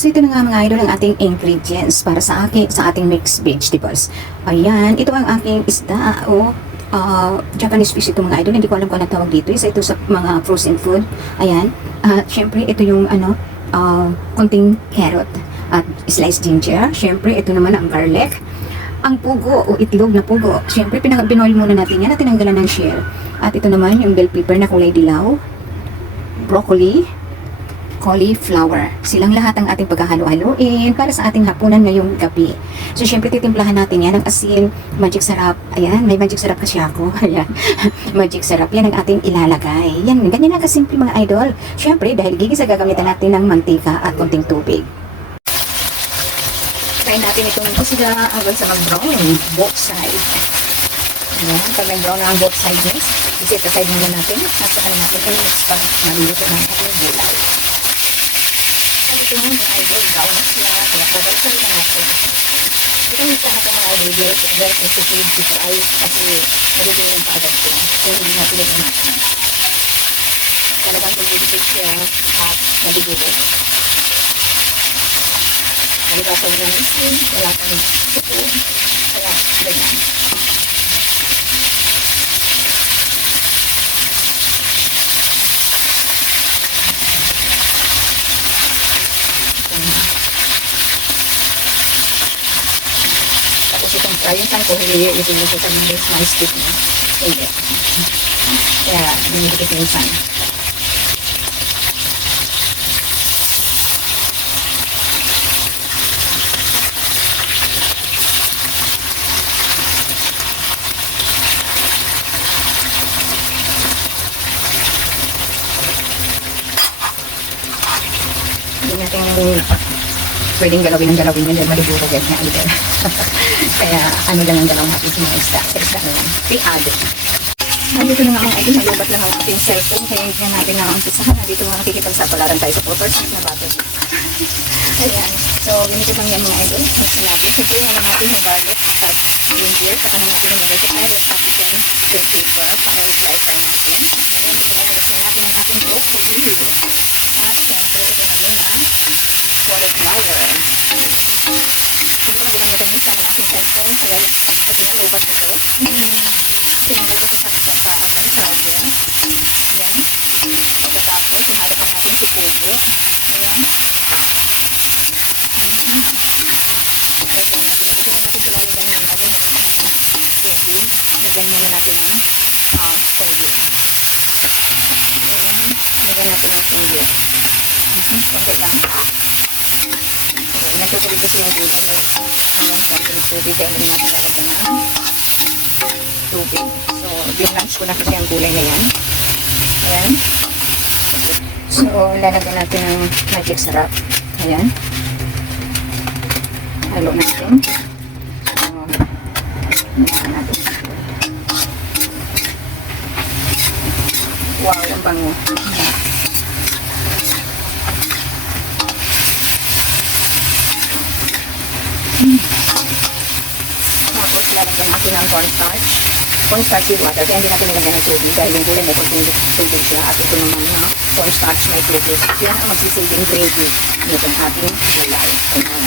So ito na nga mga idol ang ating ingredients para sa ating mixed vegetables. Ayan, ito ang aking isda o Japanese fish ito mga idol. Hindi ko alam kung anong tawag dito. Isa ito sa mga frozen food. Ayan, syempre ito yung konting carrot at sliced ginger. Syempre ito naman ang garlic. Ang pugo o itlog na pugo. Syempre pinoil muna natin yan at tinanggalan ng shell. At ito naman yung bell pepper na kulay dilaw. Broccoli, cauliflower. Silang lahat ang ating paghahalo-haloin para sa ating hapunan ngayong gabi. So, syempre, titimplahan natin yan ng asin, magic sarap. Ayan, may magic sarap kasi ako. Ayan, magic sarap. Yan ang ating ilalagay. Yan, ganyan lang kasimple mga idol. Syempre, dahil gigisa gagamitan natin ng mantika at konting tubig. Try natin itong isda hanggang sa mag-brown. Both sides. Ayan, pag nag-brown na ang both sides, isit aside muna natin at saka natin i-mix pa maluluto ng ating gulay. Ito mga idol, brown na siya, kaya babalikan na natin. Ito yung sana itong mga idol, very sensitive to ice kasi nagiging pa agad siya. Kaya hindi natin ito natin. Talagang tumibig siya at nabibigay. Wala pa rin ng skin, wala pa rin suko, kaya ganyan. Yung pan ko, hindi ito yung sa mga small stick na. Hindi. Kaya, binigit ito yung pan. Hindi natin pwedeng galawin yun dahil maliburo yan niya either. Kaya ano lang ang dalawang hapis mga isda. Sa isda na lang. Pre-add. Nandito na nga mga idol. Nalubat lang ang ating cellphone. Kaya hindi na natin nakampisahan. Nandito nga nakikipagsapalaran tayo sa 4% na battery. Ayan. So, binigit lang yan mga idol. Mix natin. Siyempre naman natin yung garlic at ginger. Saka naman natin yung mga carrot at itong bell pepper. Paki-fry natin. Ngayon, itinagalas na natin ang ating broccoli. At siyempre, ito namin na cauliflower. Hindi ko na ginamitan minsan ang aking cellphone, kaya pag nalubat ito, tinanggal ko sa charger. Yan. Pagkatapos, ihalo pa natin si puyo. Ayan. Kahit lang natin, hindi na natin sila ganyan ng ano ng tubig. Lagyan muna natin ang puyo. Ayan. Lagyan natin ang puyo. Konti lang. Nagtutuloy kasi yung gulay na konting tubig kaya hindi natin lalagyan ng tubig. So, binlanch ko na kasi ang gulay na yan. Ayan. So, lalagyan natin ng magic sarap. Ayan. Halo natin. Halo natin. Wow, ang bango. Tapos lalagyan natin ng cornstarch. Cornstarch with water. Kaya hindi natin nilagyan ng tubig dahil yung gulay may konting tubig siya. At ito naman na cornstarch may tubig. Yan ang magsisilbing gravy nitong ating gulay. Ayan.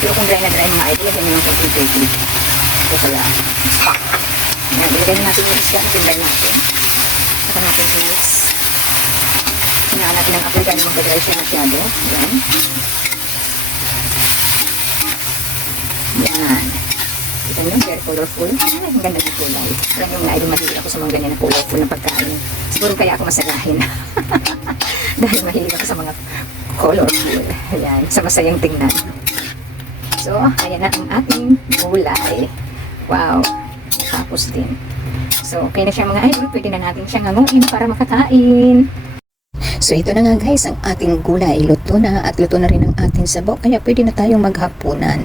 Pero kung dry na dry mga idol, lagyan nyo ng konting tubig. Ito kaya stock. Ayan, ilagyan natin yung isda na tinday natin. Saka natin i-mix. Hinaan natin ang apple dahil magdadry siya masyado. Yan. Yan. Kita nyo, very colorful. Ay, ang ganda ng kulay. Alam nyo mga idol, mahilig ako sa mga ganyan na colorful na pagkain. Siguro kaya ako masagahin. Dahil mahilig ako sa mga colorful. Ayan, sa masayang tingnan. So, ayan na ang ating gulay. Wow. Tapos din. So, okay na siya mga idol. Pwede na natin siyang hanguin para makakain. So ito na nga guys, ang ating gulay luto na at luto na rin ang ating sabaw, kaya pwede na tayong maghapunan.